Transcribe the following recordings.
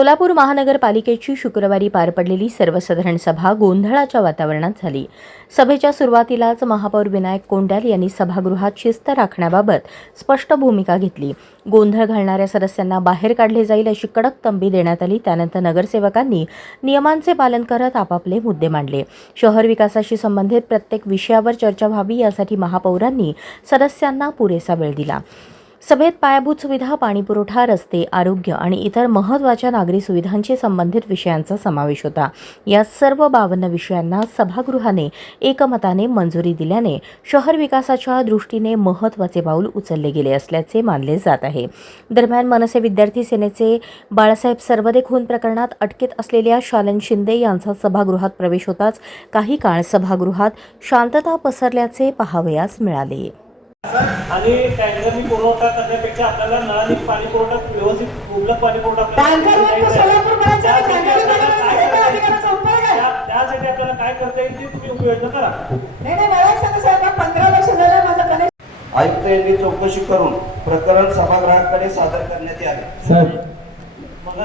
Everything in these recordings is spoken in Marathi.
सोलापूर महानगरपालिकेची शुक्रवारी पार पडलेली सर्वसाधारण सभा गोंधळाच्या वातावरणात झाली। सभेच्या सुरुवातीलाच महापौर विनायक कोंड्याल यांनी सभागृहात शिस्त राखण्याबाबत स्पष्ट भूमिका घेतली। गोंधळ घालणाऱ्या सदस्यांना बाहेर काढले जाईल अशी कडक तंबी देण्यात आली। त्यानंतर नगरसेवकांनी नियमांचे पालन करत आपापले मुद्दे मांडले। शहर विकासाशी संबंधित प्रत्येक विषयावर चर्चा व्हावी यासाठी महापौरांनी सदस्यांना पुरेसा वेळ दिला। सभेत पायाभूत सुविधा, पाणीपुरवठा, रस्ते, आरोग्य आणि इतर महत्त्वाच्या नागरी सुविधांशी संबंधित विषयांचा समावेश होता। या सर्व 52 विषयांना सभागृहाने एकमताने मंजुरी दिल्याने शहर विकासाच्या दृष्टीने महत्त्वाचे पाऊल उचलले गेले असल्याचे मानले जात आहे। दरम्यान मनसे विद्यार्थी सेनेचे बाळासाहेब सर्वदे खून प्रकरणात अटकेत असलेल्या शालन शिंदे यांचा सभागृहात प्रवेश होताच काही काळ सभागृहात शांतता पसरल्याचे पाहावयास मिळाले। आणि टँकरनी पुरवठा करण्यापेक्षा आपल्याला नळाने पाणी पुरवठा व्यवस्थित उपलब्ध पाणी पुरवठा त्यासाठी आपल्याला काय करता येईल ती तुम्ही उपयोजना करा। आयुक्त यांनी चौकशी करून प्रकरण सभागृहाकडे सादर करण्यात यावे।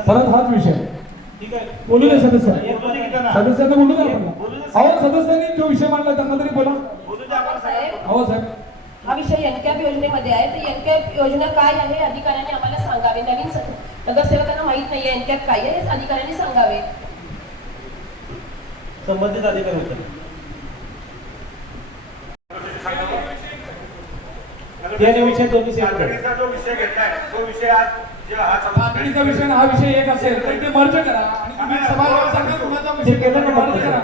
परत हाच विषय ठीक आहे, बोलू दे सदस्यांना बोलू द्या। अहो सदस्यांनी जो विषय मांडला त्यांना तरी बोला। अहो साहेब, हा विषय एनकॅप योजनेमध्ये आहे। तर एनकॅप योजना काय आहे अधिकाऱ्यांनी आम्हाला सांगावे। नवीन नगरसेवकांना माहित नाहीये एनकॅप काय आहे, हे अधिकाऱ्यांनी सांगावे। संबंधित अधिकारी होते त्याने विषय दोन्ही जो विषय घेतलाय तो विषय आज तातडीचा विषय हा विषय एक असेल तर ते मर्ज करा आणि तुम्ही सभागृहात सांगा कुणाचा विषय केला तर मर्ज करा।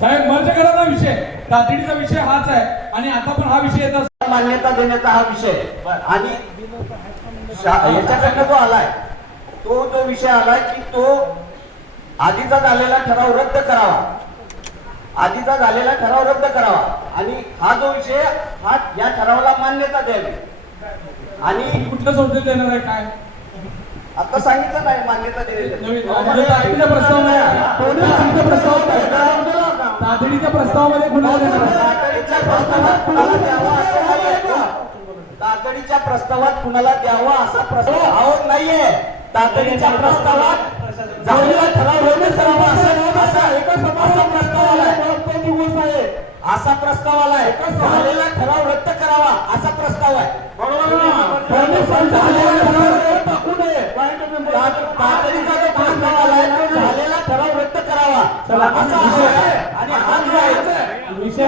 साहेब मर्ज करा ना विषय, तातडीचा विषय हाच आहे आणि आता पण हा विषय येतात मान्यता देण्याचा हा विषय आणि याच्याकडनं जो आलाय तो जो विषय आलाय की तो आधीचा झालेला ठराव रद्द करावा, आधीचा झालेला ठराव रद्द करावा आणि हा जो विषय हा या ठरावाला मान्यता द्यावी। आणि कुठलं सोडून देणार आहे काय आता सांगितलं नाही मान्यता दिलेली तातडीचा प्रस्ताव नाही, तातडीच्या प्रस्तावामध्ये कुणाला देणार तातडीच्या प्रस्तावात कुणाला द्यावा असा प्रस्ताव नाहीये। तातडीच्या प्रस्तावात झालेला ठराव रद्द करावा असा प्रस्ताव आलाय, असा प्रस्ताव आलाय। झालेला ठराव रद्द करावा असा प्रस्ताव आहे। तातडीचा जो प्रस्ताव आलाय झालेला ठराव रद्द करावा आणि हा जो आहे विषय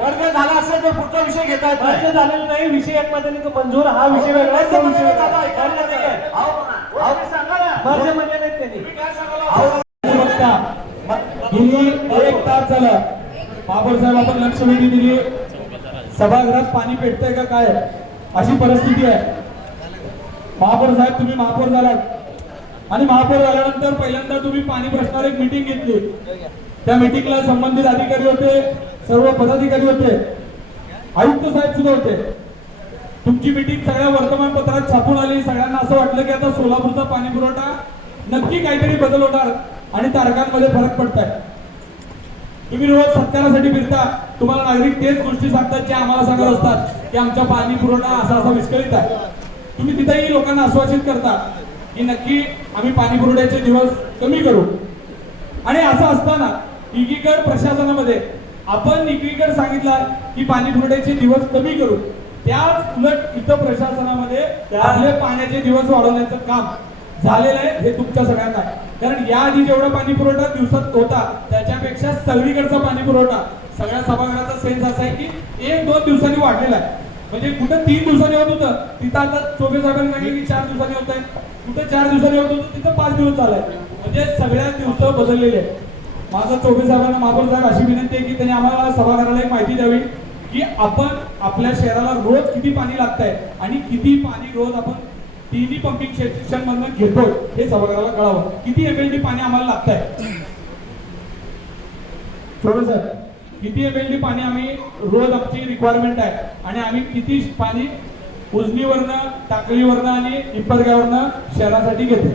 वर्ग झाला असेल तर पुढचा विषय घेता येत नाही। झालेला नाही विषय एक मध्ये मंजूर, हा विषय वेगळा आहे, तो विषय वेगळा आहे। मर्ज म्हणजे नाही त्यांनी एक तास झाला महापौर साहेब आपण लक्षवेधी दिली, सभागृहात पाणी पेटतंय का काय अशी परिस्थिती आहे। महापौर साहेब तुम्ही महापौर झालात आणि महापौर झाल्यानंतर पहिल्यांदा तुम्ही पाणी प्रश्नावर एक मीटिंग घेतली। त्या मीटिंगला संबंधित अधिकारी होते, सर्व पदाधिकारी होते, आयुक्त साहेब सुद्धा होते। तुमची मीटिंग सगळ्या वर्तमानपत्रात छापून आली। सगळ्यांना असं वाटलं की आता सोलापूरचा पाणी पुरवठा नक्की काहीतरी बदल होणार आणि तारखांमध्ये फरक पडताय। तुम्ही रोज सत्कारासाठी फिरता, तुम्हाला नागरिक तेच गोष्टी सांगतात जे आम्हाला सांगत असतात की आमचा पाणी पुरवठा असा असा विस्कळीत आहे। तुम्ही तिथेही लोकांना आश्वासित करता की नक्की आम्ही पाणी पुरवठ्याचे दिवस कमी करू। आणि असं असताना एकीकडे प्रशासनामध्ये आपण एकीकडे सांगितलं की पाणी पुरवठ्याचे दिवस कमी करू, त्याच उलट इथं प्रशासनामध्ये आपले पाण्याचे दिवस वाढवण्याचं काम झालेलं आहे। हे तुमच्या सगळ्यांना आहे, कारण याआधी जेवढा पाणी पुरवठा दिवसात होता त्याच्यापेक्षा सगळीकडचा पाणी पुरवठा सगळ्या सभागृहाचा सेन्स असा आहे की 1-2 दिवसांनी वाढलेला आहे। म्हणजे कुठं 3 दिवसांनी होत होतं तिथं आता चोबे साहेबांनी सांगितलं की 4 दिवसांनी होत आहे, कुठं 4 दिवसांनी होत होतं तिथं 5 दिवस झालाय। म्हणजे सगळ्या दिवस बदललेले आहेत। माझं चोबे साहेबांना महापौर साहेब अशी विनंती आहे की त्यांनी आम्हाला सभागृहाला एक माहिती द्यावी की आपण आपल्या शहराला रोज किती पाणी लागतंय आणि किती पाणी रोज आपण तिन्ही पंपिंग स्टेशन मधून घेतोय हे सभागृहाला कळावं। किती MLD पाणी आम्हाला लागतंय, किती MLD पाणी आम्ही रोज आमची रिक्वायरमेंट आहे आणि आम्ही किती पाणी उजनीवरनं, टाकळीवरनं आणि पिंपरगाववरनं शहरासाठी घेतो।